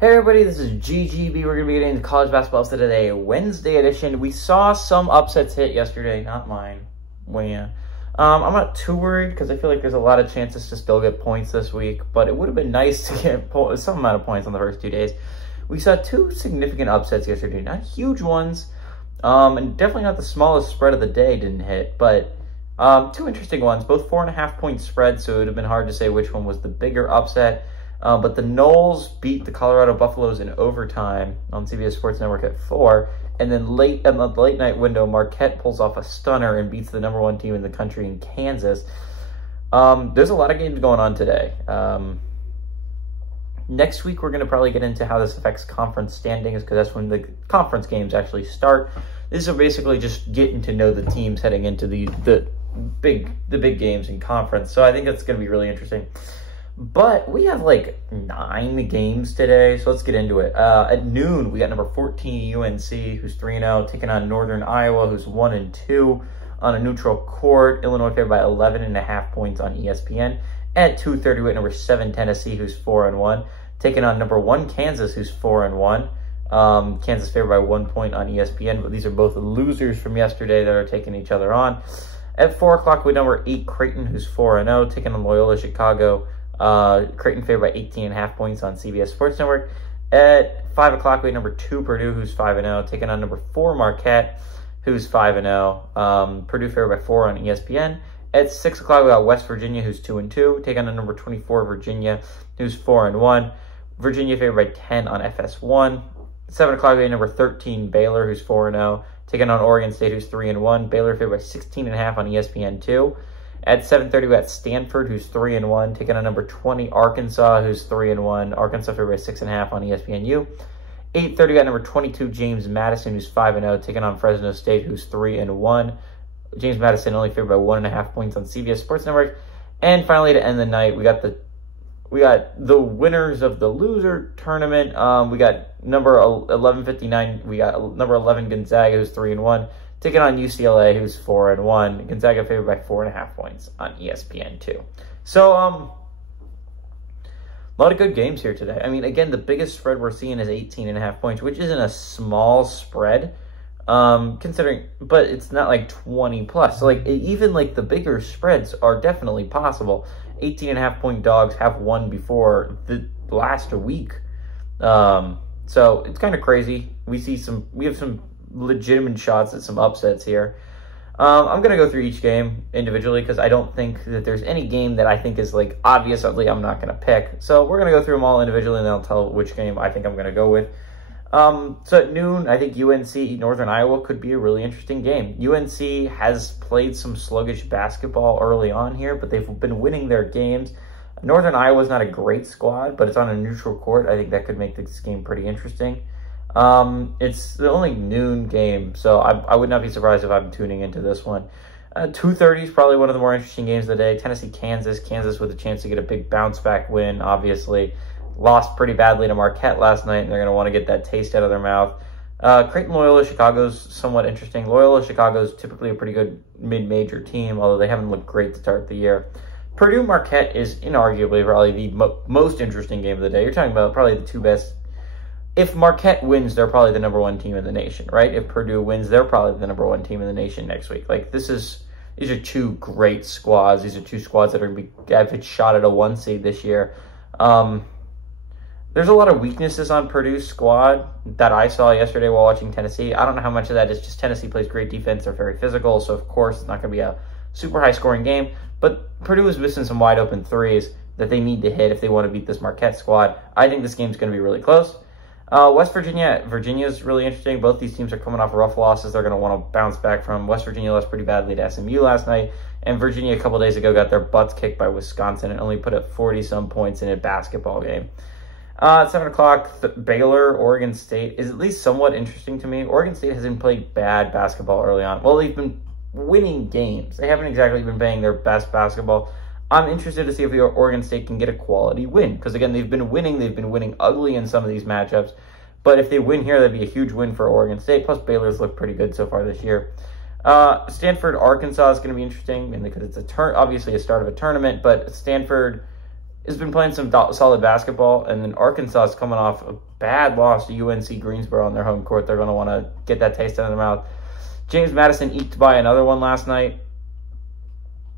Hey everybody, this is GGB. We're going to be getting into college basketball upset today, Wednesday edition. We saw some upsets hit yesterday, not mine. Well, yeah. I'm not too worried because I feel like there's a lot of chances to still get points this week, but it would have been nice to get some amount of points on the first 2 days. We saw two significant upsets yesterday, not huge ones, and definitely not the smallest spread of the day didn't hit, but two interesting ones, both 4.5 point spreads, so it would have been hard to say which one was the bigger upset. But the Noles beat the Colorado Buffaloes in overtime on CBS Sports Network at 4. And then late in the late night window, Marquette pulls off a stunner and beats the #1 team in the country in Kansas. There's a lot of games going on today. Next week, we're going to probably get into how this affects conference standings because that's when the conference games actually start. This is basically just getting to know the teams heading into the big games in conference. So I think that's going to be really interesting. But we have like 9 games today, so let's get into it. At noon, we got number 14 UNC, who's 3-0, taking on Northern Iowa, who's 1-2 on a neutral court. Illinois favored by 11.5 points on ESPN. At 2:30, we got number 7 Tennessee, who's 4-1, taking on number 1 Kansas, who's 4-1. Kansas favored by 1 point on ESPN, but these are both losers from yesterday that are taking each other on. At 4 o'clock, we got number 8 Creighton, who's 4-0, taking on Loyola Chicago. Creighton favored by 18.5 points on CBS Sports Network. At 5 o'clock, we have number 2 Purdue, who's 5-0, taking on number 4 Marquette, who's 5-0. Purdue favored by 4 on ESPN. At 6 o'clock, we got West Virginia, who's 2-2, taking on number 24 Virginia, who's 4-1. Virginia favored by 10 on FS1. At 7 o'clock, we have number 13 Baylor, who's 4-0, taking on Oregon State, who's 3-1. Baylor favored by 16.5 on ESPN2. At 7:30, we got Stanford, who's 3-1, taking on number 20 Arkansas, who's 3-1. Arkansas favored by 6.5 on ESPNU. 8:30, we got number 22 James Madison, who's 5-0, taking on Fresno State, who's 3-1. James Madison only favored by 1.5 points on CBS Sports Network. And finally, to end the night, we got the winners of the loser tournament. We got number 1159. We got number 11 Gonzaga, who's 3-1. Taking on UCLA, who's 4-1. Gonzaga favored by 4.5 points on ESPN2. So, a lot of good games here today. I mean, again, the biggest spread we're seeing is 18.5 points, which isn't a small spread, considering, but it's not like 20 plus. So, like, even like the bigger spreads are definitely possible. 18.5 point dogs have won before the last week. So it's kind of crazy. We have some legitimate shots at some upsets here. I'm going to go through each game individually because I don't think that there's any game that I think is like obviously I'm not going to pick. So we're going to go through them all individually and then I'll tell which game I think I'm going to go with. So at noon, I think UNC Northern Iowa could be a really interesting game. UNC has played some sluggish basketball early on here, but they've been winning their games. Northern Iowa is not a great squad, but it's on a neutral court. I think that could make this game pretty interesting. It's the only noon game, so I would not be surprised if I'm tuning into this one. 2:30 is probably one of the more interesting games of the day. Tennessee, Kansas with a chance to get a big bounce back win, obviously. Lost pretty badly to Marquette last night, and they're going to want to get that taste out of their mouth. Creighton, Loyola Chicago's somewhat interesting. Loyola Chicago's typically a pretty good mid-major team, although they haven't looked great to start the year. Purdue Marquette is inarguably probably the most interesting game of the day. You're talking about probably the two best. If Marquette wins, they're probably the #1 team in the nation, right? If Purdue wins, they're probably the #1 team in the nation next week. Like, these are two great squads. These are two squads that are going to have a shot at a 1 seed this year. There's a lot of weaknesses on Purdue's squad that I saw yesterday while watching Tennessee. I don't know how much of that is just Tennessee plays great defense. They're very physical, so of course it's not going to be a super high-scoring game. But Purdue is missing some wide-open threes that they need to hit if they want to beat this Marquette squad. I think this game's going to be really close. West Virginia is really interesting. Both these teams are coming off rough losses they're going to want to bounce back from. West Virginia lost pretty badly to SMU last night, and Virginia a couple days ago got their butts kicked by Wisconsin and only put up 40-some points in a basketball game. At 7 o'clock, Baylor, Oregon State is at least somewhat interesting to me. Oregon State hasn't played bad basketball early on. Well, they've been winning games. They haven't exactly been playing their best basketball. I'm interested to see if Oregon State can get a quality win. Because, again, they've been winning ugly in some of these matchups. But if they win here, that'd be a huge win for Oregon State. Plus, Baylor's looked pretty good so far this year. Stanford, Arkansas is going to be interesting. Because it's obviously a start of a tournament. But Stanford has been playing some solid basketball, and then Arkansas is coming off a bad loss to UNC Greensboro on their home court. They're going to want to get that taste out of their mouth. James Madison eked by another one last night.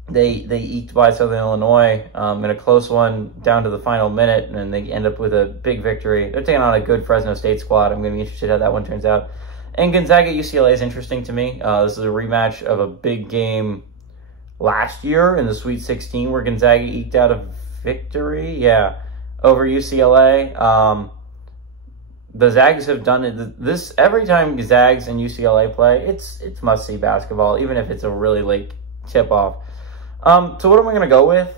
They eked by Southern Illinois in a close one down to the final minute, and then they end up with a big victory. They're taking on a good Fresno State squad. I'm going to be interested how that one turns out. And Gonzaga-UCLA is interesting to me. This is a rematch of a big game last year in the Sweet 16 where Gonzaga eked out a victory, over UCLA. The Zags have done it. This every time Zags and UCLA play, it's must-see basketball, even if it's a really late tip-off. So what am I going to go with?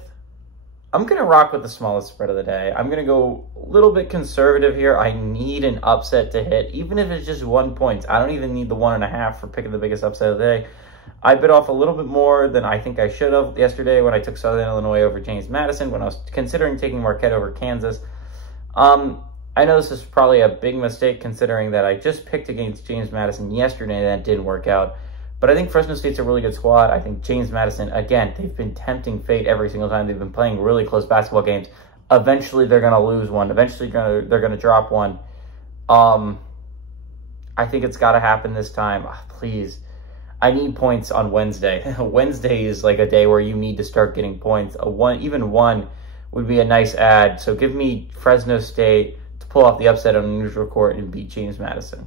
I'm going to rock with the smallest spread of the day. I'm going to go a little bit conservative here. I need an upset to hit, even if it's just 1 point. I don't even need the 1.5 for picking the biggest upset of the day. I bit off a little bit more than I think I should have yesterday when I took Southern Illinois over James Madison, when I was considering taking Marquette over Kansas. I know this is probably a big mistake considering that I just picked against James Madison yesterday and that didn't work out. But I think Fresno State's a really good squad. I think James Madison, again, they've been tempting fate every single time. They've been playing really close basketball games. Eventually, they're going to lose one. Eventually, they're going to drop one. I think it's got to happen this time. Please. I need points on Wednesday. Wednesday is like a day where you need to start getting points. Even one would be a nice add. So give me Fresno State to pull off the upset on a neutral court and beat James Madison.